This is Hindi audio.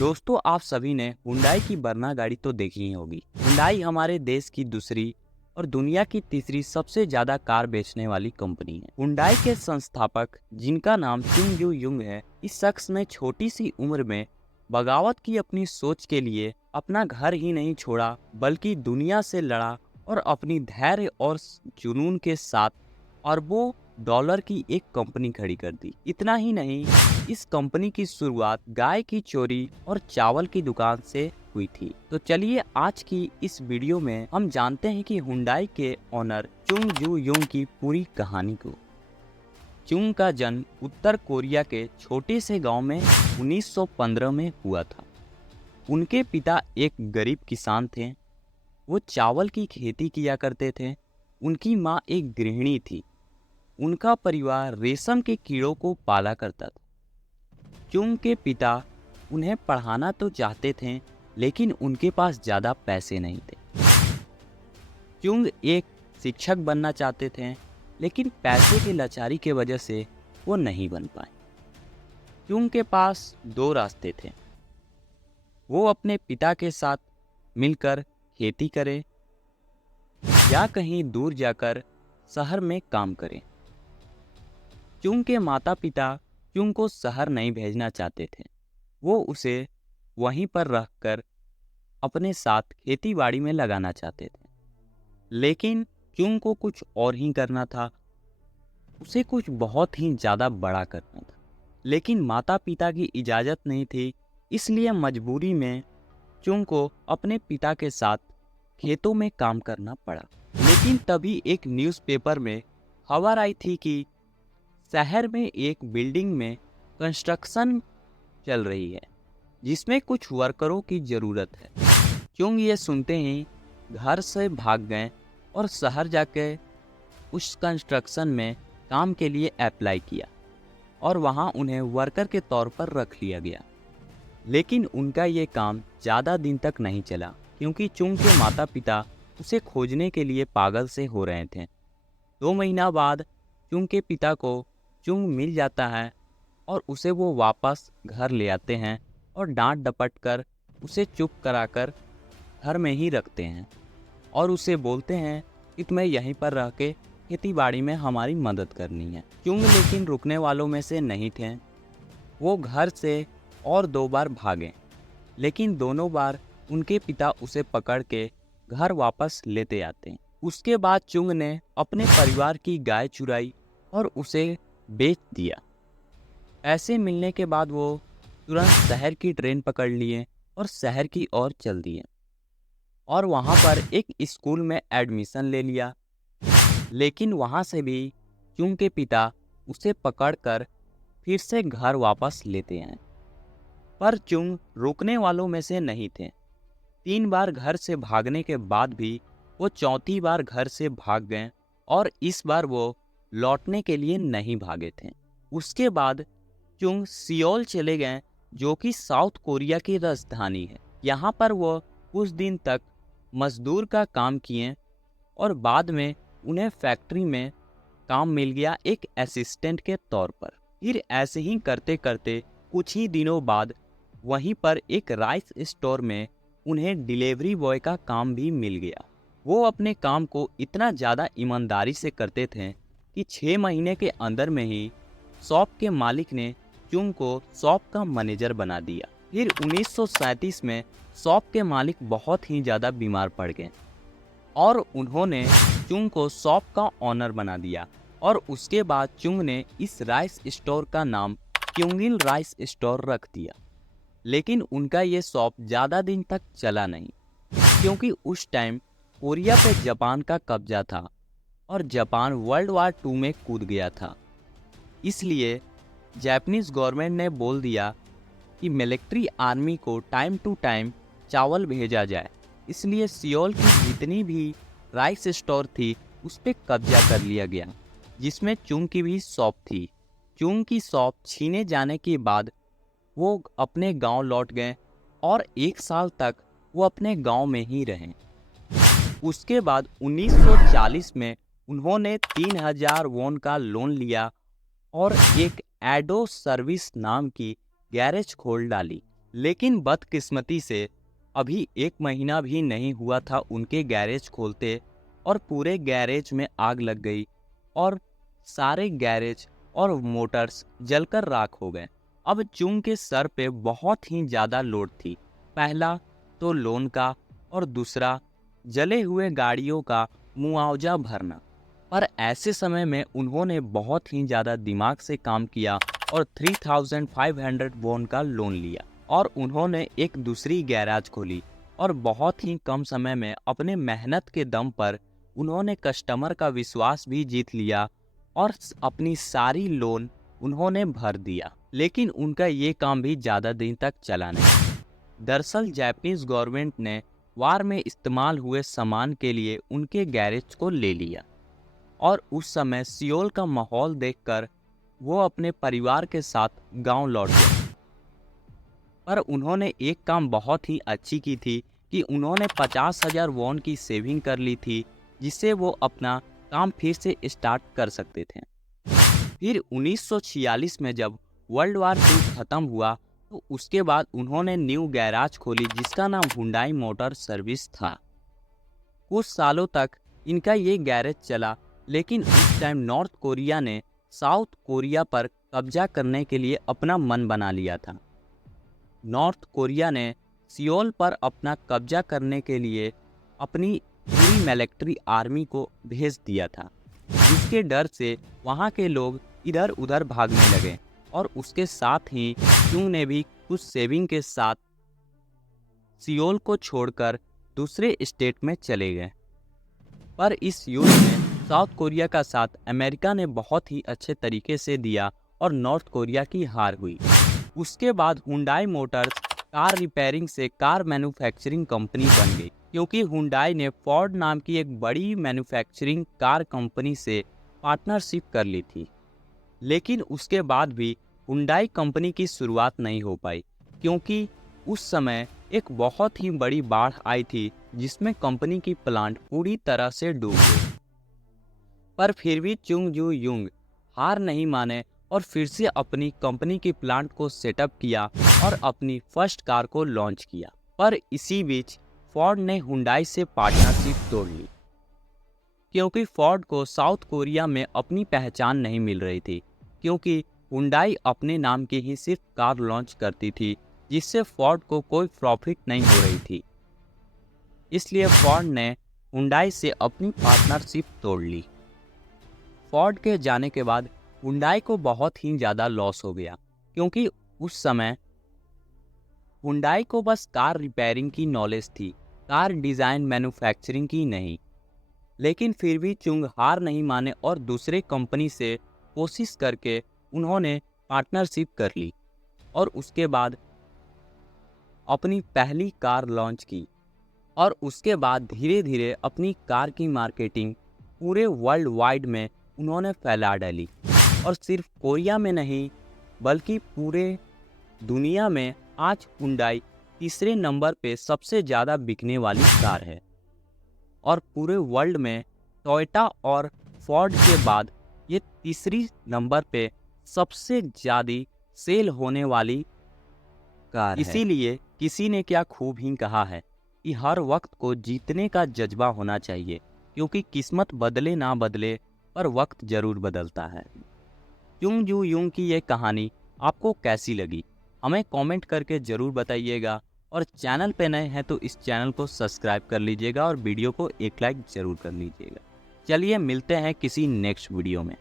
दोस्तों, आप सभी ने हुंडई की वरना गाड़ी तो देखी ही होगी। हुंडई हमारे देश की दूसरी और दुनिया की तीसरी सबसे ज्यादा कार बेचने वाली कंपनी है। हुंडई के संस्थापक, जिनका नाम चुंग जू युंग है, इस शख्स ने छोटी सी उम्र में बगावत की अपनी सोच के लिए अपना घर ही नहीं छोड़ा, बल्कि दुनिया से लड़ा और अपनी धैर्य और जुनून के साथ अरबों डॉलर की एक कंपनी खड़ी कर दी। इतना ही नहीं, इस कंपनी की शुरुआत गाय की चोरी और चावल की दुकान से हुई थी। तो चलिए आज की इस वीडियो में हम जानते हैं कि हुंडई के ओनर चुंग जू युंग की पूरी कहानी को। चुंग का जन्म उत्तर कोरिया के छोटे से गांव में 1915 में हुआ था। उनके पिता एक गरीब किसान थे। वो चावल की खेती किया करते थे। उनकी माँ एक गृहिणी थी। उनका परिवार रेशम के कीड़ों को पाला करता था। चुंग के पिता उन्हें पढ़ाना तो चाहते थे, लेकिन उनके पास ज़्यादा पैसे नहीं थे। चुंग एक शिक्षक बनना चाहते थे, लेकिन पैसे की लाचारी की वजह से वो नहीं बन पाए। चुंग के पास दो रास्ते थे। वो अपने पिता के साथ मिलकर खेती करे या कहीं दूर जाकर शहर में काम करे। चुंग के माता पिता चुंग को शहर नहीं भेजना चाहते थे। वो उसे वहीं पर रखकर अपने साथ खेती बाड़ी में लगाना चाहते थे, लेकिन चुंग को कुछ और ही करना था। उसे कुछ बहुत ही ज़्यादा बड़ा करना था, लेकिन माता पिता की इजाज़त नहीं थी। इसलिए मजबूरी में चुंग को अपने पिता के साथ खेतों में काम करना पड़ा। लेकिन तभी एक न्यूज़पेपर में खबर आई थी कि शहर में एक बिल्डिंग में कंस्ट्रक्शन चल रही है, जिसमें कुछ वर्करों की ज़रूरत है। चुंग ये सुनते ही घर से भाग गए और शहर जाकर उस कंस्ट्रक्शन में काम के लिए अप्लाई किया और वहाँ उन्हें वर्कर के तौर पर रख लिया गया। लेकिन उनका ये काम ज़्यादा दिन तक नहीं चला, क्योंकि चुंग के माता पिता उसे खोजने के लिए पागल से हो रहे थे। 2 महीना बाद चुंग के पिता को चुंग मिल जाता है और उसे वो वापस घर ले आते हैं और डांट डपट कर उसे चुप कराकर घर में ही रखते हैं और उसे बोलते हैं कि तुम्हें यहीं पर रह के खेती बाड़ी में हमारी मदद करनी है। चुंग लेकिन रुकने वालों में से नहीं थे। वो घर से और 2 बार भागे, लेकिन दोनों बार उनके पिता उसे पकड़ के घर वापस लेते आते। उसके बाद चुंग ने अपने परिवार की गाय चुराई और उसे बेच दिया। पैसे मिलने के बाद वो तुरंत शहर की ट्रेन पकड़ लिए और शहर की ओर चल दिए और वहाँ पर एक स्कूल में एडमिशन ले लिया। लेकिन वहाँ से भी चुंग के पिता उसे पकड़कर फिर से घर वापस लेते हैं। पर चुंग रुकने वालों में से नहीं थे। 3 बार घर से भागने के बाद भी वो 4थी बार घर से भाग गए और इस बार वो लौटने के लिए नहीं भागे थे। उसके बाद चुंग सियोल चले गए, जो कि साउथ कोरिया की राजधानी है। यहाँ पर वो कुछ दिन तक मजदूर का काम किए और बाद में उन्हें फैक्ट्री में काम मिल गया एक असिस्टेंट के तौर पर। फिर ऐसे ही करते करते कुछ ही दिनों बाद वहीं पर एक राइस स्टोर में उन्हें डिलीवरी बॉय का काम भी मिल गया। वो अपने काम को इतना ज़्यादा ईमानदारी से करते थे कि 6 महीने के अंदर में ही शॉप के मालिक ने चुंग को शॉप का मैनेजर बना दिया। फिर 1937 में शॉप के मालिक बहुत ही ज़्यादा बीमार पड़ गए और उन्होंने चुंग को शॉप का ऑनर बना दिया और उसके बाद चुंग ने इस राइस स्टोर का नाम क्योंगिल राइस स्टोर रख दिया। लेकिन उनका ये शॉप ज़्यादा दिन तक चला नहीं, क्योंकि उस टाइम कोरिया पे जापान का कब्जा था और जापान वर्ल्ड वार 2 में कूद गया था। इसलिए जापानीज़ गवर्नमेंट ने बोल दिया कि मिलिट्री आर्मी को टाइम टू टाइम चावल भेजा जाए। इसलिए सियोल की जितनी भी राइस स्टोर थी उस पर कब्जा कर लिया गया, जिसमें चुंग की भी शॉप थी। चुंग की शॉप छीने जाने के बाद वो अपने गांव लौट गए और 1 साल तक वो अपने गांव में ही रहे। उसके बाद 1940 में उन्होंने 3000 वॉन का लोन लिया और एक एडो सर्विस नाम की गैरेज खोल डाली। लेकिन बदकिस्मती से अभी 1 महीना भी नहीं हुआ था उनके गैरेज खोलते और पूरे गैरेज में आग लग गई और सारे गैरेज और मोटर्स जलकर राख हो गए। अब चुंग के सर पे बहुत ही ज़्यादा लोड थी, पहला तो लोन का और दूसरा जले हुए गाड़ियों का मुआवजा भरना। पर ऐसे समय में उन्होंने बहुत ही ज़्यादा दिमाग से काम किया और 3500 वॉन का लोन लिया और उन्होंने एक दूसरी गैराज खोली और बहुत ही कम समय में अपने मेहनत के दम पर उन्होंने कस्टमर का विश्वास भी जीत लिया और अपनी सारी लोन उन्होंने भर दिया। लेकिन उनका ये काम भी ज़्यादा दिन तक चला नहीं। दरअसल जापानीज गवर्नमेंट ने वार में इस्तेमाल हुए सामान के लिए उनके गैरेज को ले लिया और उस समय सियोल का माहौल देखकर वो अपने परिवार के साथ गांव लौट गए। पर उन्होंने एक काम बहुत ही अच्छी की थी कि उन्होंने 50,000 वॉन की सेविंग कर ली थी, जिससे वो अपना काम फिर से स्टार्ट कर सकते थे। फिर 1946 में जब वर्ल्ड वार II खत्म हुआ तो उसके बाद उन्होंने न्यू गैराज खोली जिसका नाम हुंडई मोटर सर्विस था। कुछ सालों तक इनका ये गैरेज चला, लेकिन उस टाइम नॉर्थ कोरिया ने साउथ कोरिया पर कब्जा करने के लिए अपना मन बना लिया था। नॉर्थ कोरिया ने सियोल पर अपना कब्जा करने के लिए अपनी पूरी मिलिट्री आर्मी को भेज दिया था, जिसके डर से वहाँ के लोग इधर उधर भागने लगे और उसके साथ ही चुंग ने भी कुछ सेविंग के साथ सियोल को छोड़कर दूसरे स्टेट में चले गए। पर इस युद्ध में साउथ कोरिया का साथ अमेरिका ने बहुत ही अच्छे तरीके से दिया और नॉर्थ कोरिया की हार हुई। उसके बाद हुंडई मोटर्स कार रिपेयरिंग से कार मैन्युफैक्चरिंग कंपनी बन गई, क्योंकि हुंडई ने फोर्ड नाम की एक बड़ी मैन्युफैक्चरिंग कार कंपनी से पार्टनरशिप कर ली थी। लेकिन उसके बाद भी हुंडई कंपनी की शुरुआत नहीं हो पाई, क्योंकि उस समय एक बहुत ही बड़ी बाढ़ आई थी जिसमें कंपनी की प्लांट पूरी तरह से डूब गई। पर फिर भी चुंग जू युंग हार नहीं माने और फिर से अपनी कंपनी की प्लांट को सेटअप किया और अपनी फर्स्ट कार को लॉन्च किया। पर इसी बीच फोर्ड ने हुंडई से पार्टनरशिप तोड़ ली, क्योंकि फोर्ड को साउथ कोरिया में अपनी पहचान नहीं मिल रही थी, क्योंकि हुंडई अपने नाम की ही सिर्फ कार लॉन्च करती थी, जिससे फोर्ड को कोई प्रॉफिट नहीं हो रही थी। इसलिए फोर्ड ने हुंडई से अपनी पार्टनरशिप तोड़ ली। फोर्ड के जाने के बाद हुंडई को बहुत ही ज़्यादा लॉस हो गया, क्योंकि उस समय हुंडई को बस कार रिपेयरिंग की नॉलेज थी, कार डिज़ाइन मैन्युफैक्चरिंग की नहीं। लेकिन फिर भी चुंग हार नहीं माने और दूसरे कंपनी से कोशिश करके उन्होंने पार्टनरशिप कर ली और उसके बाद अपनी पहली कार लॉन्च की और उसके बाद धीरे धीरे अपनी कार की मार्केटिंग पूरे वर्ल्ड वाइड में उन्होंने फैला डाली और सिर्फ कोरिया में नहीं बल्कि पूरे दुनिया में आज हुंडई तीसरे नंबर पे सबसे ज़्यादा बिकने वाली कार है और पूरे वर्ल्ड में टोयोटा और फोर्ड के बाद ये तीसरी नंबर पे सबसे ज़्यादा सेल होने वाली कार है। इसीलिए किसी ने क्या खूब ही कहा है कि हर वक्त को जीतने का जज्बा होना चाहिए, क्योंकि किस्मत बदले ना बदले पर वक्त ज़रूर बदलता है। चुंग जू युंग की ये कहानी आपको कैसी लगी हमें कमेंट करके ज़रूर बताइएगा और चैनल पे नए हैं तो इस चैनल को सब्सक्राइब कर लीजिएगा और वीडियो को एक लाइक ज़रूर कर लीजिएगा। चलिए मिलते हैं किसी नेक्स्ट वीडियो में।